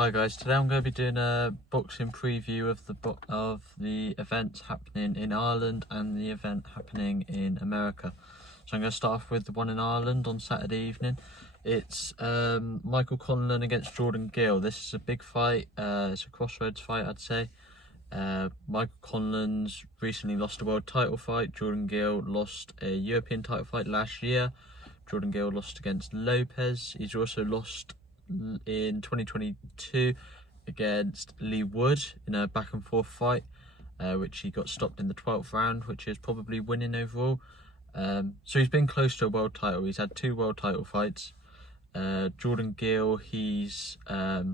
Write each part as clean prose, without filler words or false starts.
Hi guys, today I'm going to be doing a boxing preview of the events happening in Ireland and the event happening in America. So I'm going to start off with the one in Ireland on Saturday evening. It's Michael Conlan against Jordan Gill. This is a big fight, it's a crossroads fight I'd say. Michael Conlan's recently lost a world title fight. Jordan Gill lost a European title fight last year. Jordan Gill lost against Lopez. He's also lost in 2022 against Lee Wood in a back and forth fight, which he got stopped in the 12th round, which is probably winning overall. So he's been close to a world title. He's had 2 world title fights. Jordan Gill, he had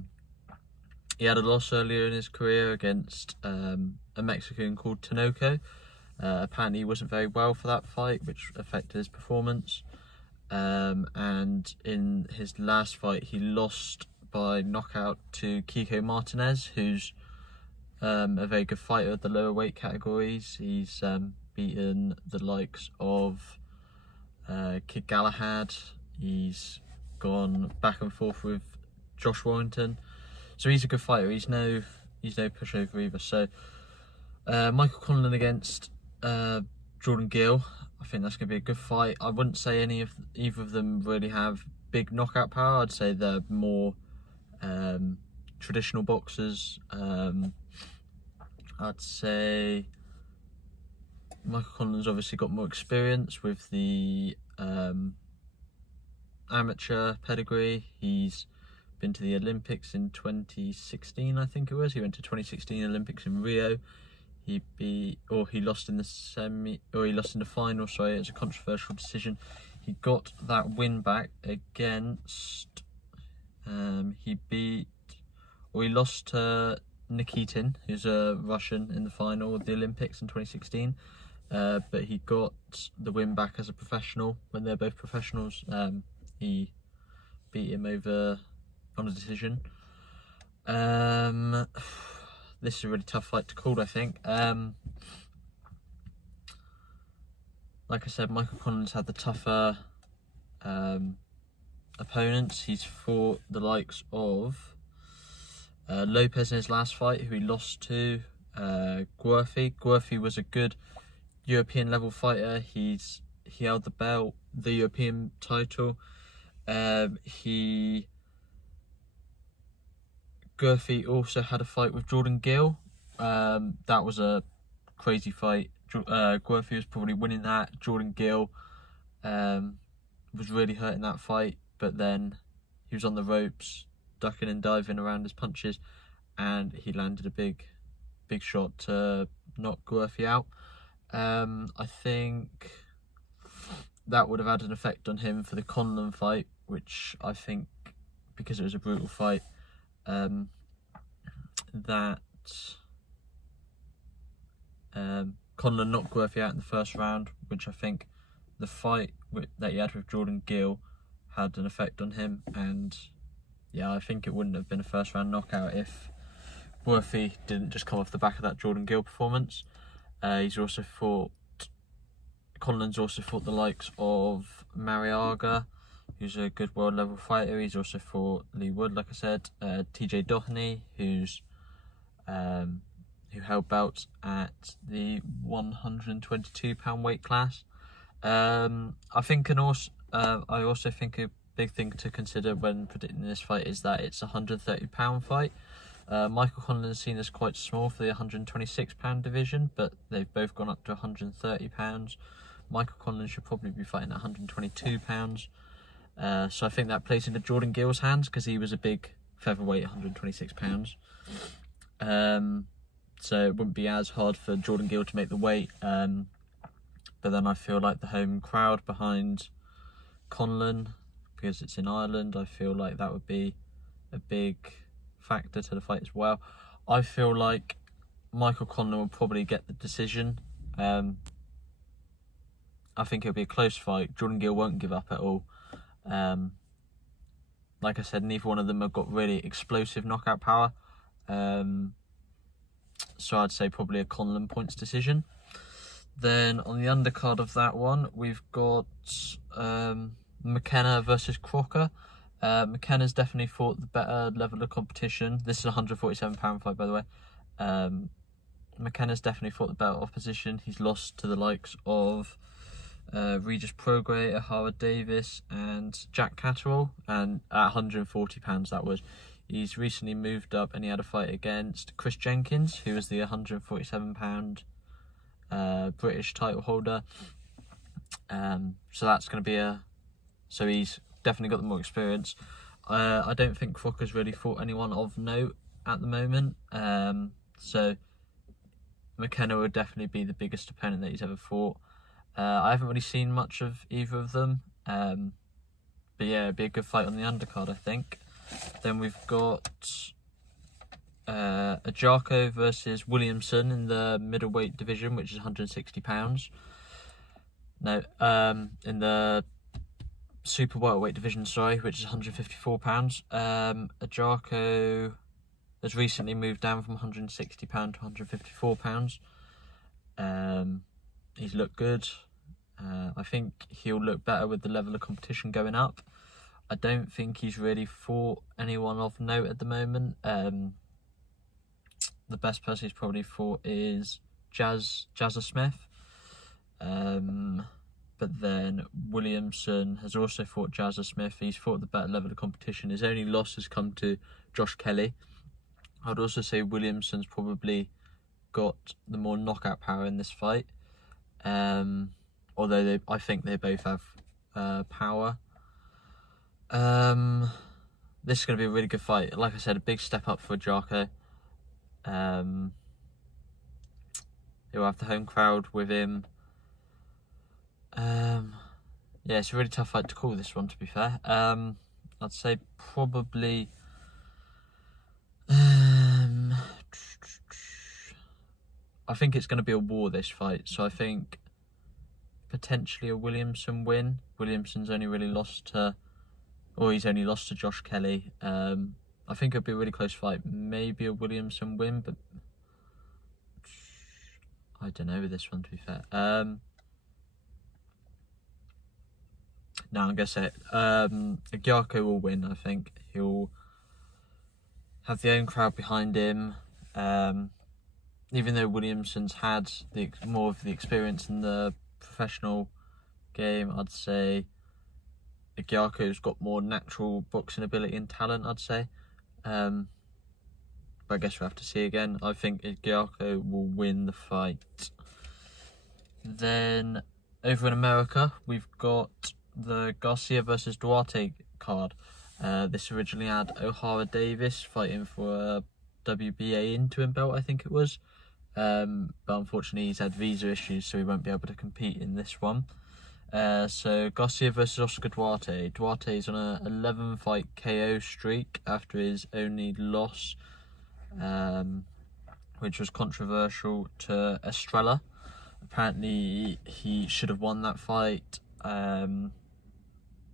a loss earlier in his career against a Mexican called Tinoco. Apparently he wasn't very well for that fight, which affected his performance. And in his last fight he lost by knockout to Kiko Martinez, who's a very good fighter at the lower weight categories. He's beaten the likes of Kid Galahad. He's gone back and forth with Josh Warrington, so he's a good fighter. He's no pushover either. So Michael Conlan against Jordan Gill, I think that's going to be a good fight. I wouldn't say either of them really have big knockout power. I'd say they're more traditional boxers. I'd say Michael Conlan's obviously got more experience with the amateur pedigree. He's been to the Olympics in 2016, I think it was. He went to 2016 Olympics in Rio. He lost in the final, sorry. It was a controversial decision. He got that win back against, he lost to Nikitin, who's a Russian, in the final of the Olympics in 2016. But he got the win back as a professional when they're both professionals. He beat him over on a decision. This is a really tough fight to call, I think. Like I said, Michael Conlan's had the tougher opponents. He's fought the likes of Lopez in his last fight, who he lost to. Guerfi. Guerfi was a good European level fighter. He held the European title. Guerfi also had a fight with Jordan Gill. That was a crazy fight. Guerfi was probably winning that. Jordan Gill was really hurting that fight, but then he was on the ropes, ducking and diving around his punches, and he landed a big shot to knock Guerfi out. I think that would have had an effect on him for the Conlan fight, which I think, because it was a brutal fight, that Conlan knocked Guerfi out in the first round, which I think the fight that he had with Jordan Gill had an effect on him. And yeah, I think it wouldn't have been a first round knockout if Guerfi didn't just come off the back of that Jordan Gill performance. Conlan's also fought the likes of Mariaga, who's a good world level fighter. He's also fought Lee Wood, like I said. TJ Doheny, who held belts at the 122-pound weight class. I also think a big thing to consider when predicting this fight is that it's a 130-pound fight. Michael Conlan is seen as quite small for the 126-pound division, but they've both gone up to 130 pounds. Michael Conlan should probably be fighting at 122 pounds. So I think that plays into Jordan Gill's hands, because he was a big featherweight, 126 pounds. So it wouldn't be as hard for Jordan Gill to make the weight. But then I feel like the home crowd behind Conlan, because it's in Ireland, I feel like that would be a big factor to the fight as well. I feel like Michael Conlan will probably get the decision. I think it'll be a close fight. Jordan Gill won't give up at all. Like I said, neither one of them have got really explosive knockout power. So I'd say probably a Conlan points decision. Then on the undercard of that one, we've got McKenna versus Crocker. McKenna's definitely fought the better level of competition. This is a £147 fight, by the way. McKenna's definitely fought the better opposition. He's lost to the likes of Regis Prograis, Ahara Davis and Jack Catterall, and at £140 that was. He's recently moved up and he had a fight against Chris Jenkins, who was the £147 British title holder. So that's going to be so he's definitely got the more experience. I don't think Crocker's really fought anyone of note at the moment. So McKenna would definitely be the biggest opponent that he's ever fought. I haven't really seen much of either of them. But yeah, it'd be a good fight on the undercard, I think. Then we've got Ajarko versus Williamson in the middleweight division, which is £160. No, in the super welterweight division, sorry, which is £154. Ajarko has recently moved down from £160 to £154. He's looked good. I think he'll look better with the level of competition going up. I don't think he's really fought anyone of note at the moment. The best person he's probably fought is Jazza Smith. But then Williamson has also fought Jazza Smith. He's fought the better level of competition. His only loss has come to Josh Kelly. I'd also say Williamson's probably got the more knockout power in this fight. Although I think they both have power. This is going to be a really good fight. Like I said, a big step up for Jarko. He'll have the home crowd with him. Yeah, it's a really tough fight to call, this one, to be fair. I'd say probably I think it's going to be a war, this fight, so I think potentially a Williamson win. Williamson's only really lost to, or he's only lost to Josh Kelly. I think it'll be a really close fight. Maybe a Williamson win, but I don't know with this one, to be fair. No, I'm going to say it. Agyarko will win, I think. He'll have the own crowd behind him. Even though Williamson's had more of the experience in the professional game, I'd say Agyarko's got more natural boxing ability and talent, I'd say. But I guess we'll have to see again. I think Agyarko will win the fight. Then over in America, we've got the Garcia versus Duarte card. This originally had Ahara Davis fighting for a WBA interim belt, I think it was. But unfortunately he's had visa issues, so he won't be able to compete in this one. So Garcia versus Oscar Duarte. Duarte's on a 11 fight KO streak after his only loss, which was controversial, to Estrella. Apparently he should have won that fight.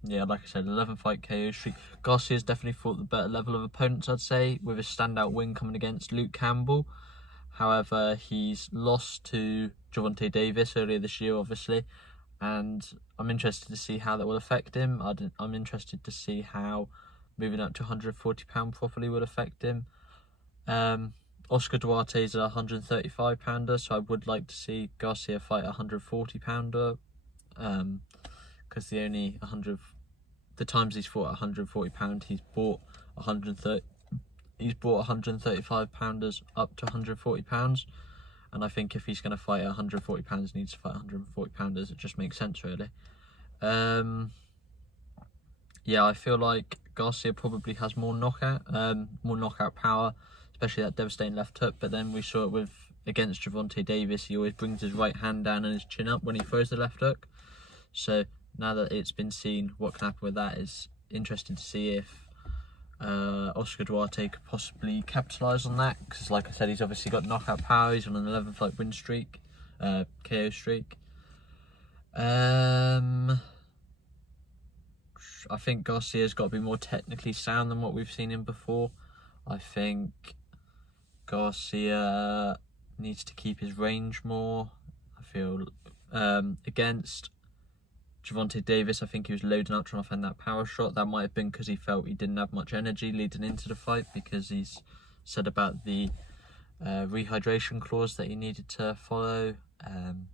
Yeah, like I said, 11 fight KO streak. Garcia's definitely fought the better level of opponents, I'd say, with his standout win coming against Luke Campbell. However, he's lost to Gervonta Davis earlier this year, obviously, and I'm interested to see how that will affect him. I'm interested to see how moving up to £140 properly would affect him. Oscar Duarte's a £135, so I would like to see Garcia fight a £140, because the times he's fought at £140, he's brought £135 up to £140, and I think if he's going to fight at £140, he needs to fight £140. It just makes sense, really. Yeah, I feel like Garcia probably has more knockout power, especially that devastating left hook. But then we saw it against Gervonta Davis. He always brings his right hand down and his chin up when he throws the left hook. So now that it's been seen what can happen with that, is interesting to see if Oscar Duarte could possibly capitalise on that, because like I said, he's obviously got knockout power. He's on an 11 fight win streak, KO streak. I think Garcia's got to be more technically sound than what we've seen him before. I think Garcia needs to keep his range more. I feel against Gervonta Davis, I think he was loading up trying to find that power shot. That might have been because he felt he didn't have much energy leading into the fight, because he's said about the rehydration clause that he needed to follow,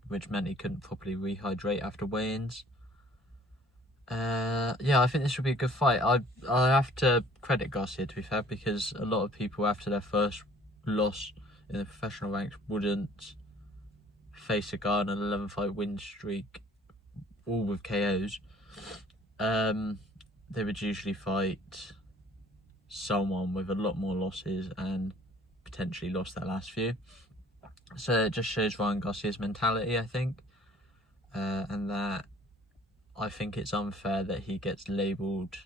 which meant he couldn't properly rehydrate after weigh-ins. Yeah, I think this would be a good fight. I have to credit Garcia, to be fair, because a lot of people after their first loss in the professional ranks wouldn't face a guy on an 11-fight win streak, all with KOs. They would usually fight someone with a lot more losses and potentially lost their last few. So it just shows Ryan Garcia's mentality, I think, and that I think it's unfair that he gets labelled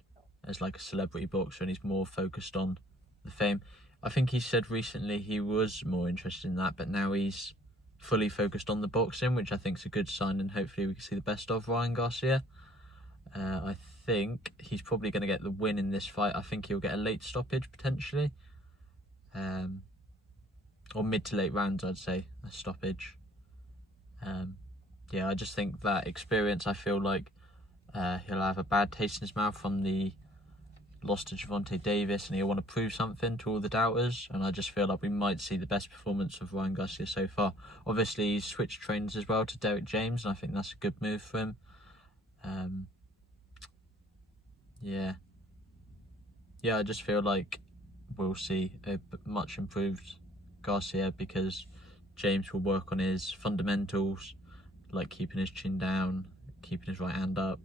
as like a celebrity boxer and he's more focused on the fame. I think he said recently he was more interested in that, but now he's fully focused on the boxing, which I think is a good sign, and hopefully we can see the best of Ryan Garcia. I think he's probably going to get the win in this fight. I think he'll get a late stoppage potentially, or mid to late rounds, I'd say, a stoppage. Yeah, I just think that experience, I feel like he'll have a bad taste in his mouth from the loss to Gervonta Davis, and he'll want to prove something to all the doubters, and I just feel like we might see the best performance of Ryan Garcia so far. Obviously, he's switched trainers as well to Derek James, and I think that's a good move for him. Yeah, I just feel like we'll see a much improved Garcia, because James will work on his fundamentals, like keeping his chin down, keeping his right hand up.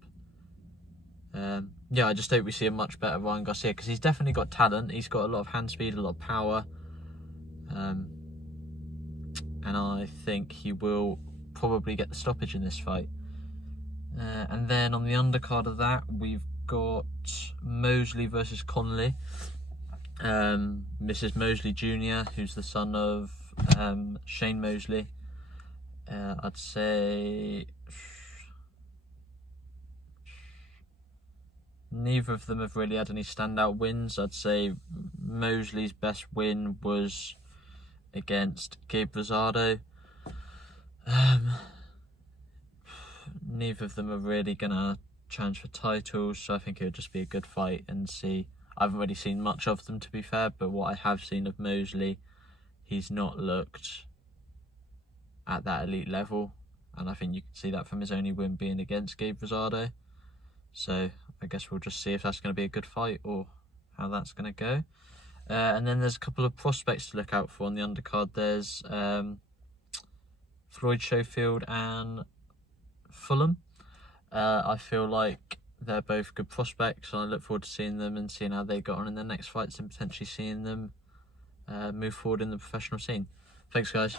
Yeah, I just hope we see a much better Ryan Garcia, because he's definitely got talent. He's got a lot of hand speed, a lot of power, and I think he will probably get the stoppage in this fight. And then on the undercard of that, we've got Mosley versus Conlan. Mrs. Mosley Jr., who's the son of Shane Mosley. I'd say neither of them have really had any standout wins. I'd say Mosley's best win was against Gabe Rosado. Neither of them are really going to challenge for titles, so I think it would just be a good fight and see. I haven't really seen much of them, to be fair, but what I have seen of Mosley, he's not looked at that elite level, and I think you can see that from his only win being against Gabe Rosado. So I guess we'll just see if that's going to be a good fight or how that's going to go. And then there's a couple of prospects to look out for on the undercard. There's Floyd Schofield and Fulham. I feel like they're both good prospects, and I look forward to seeing them and seeing how they got on in their next fights, and potentially seeing them move forward in the professional scene. Thanks, guys.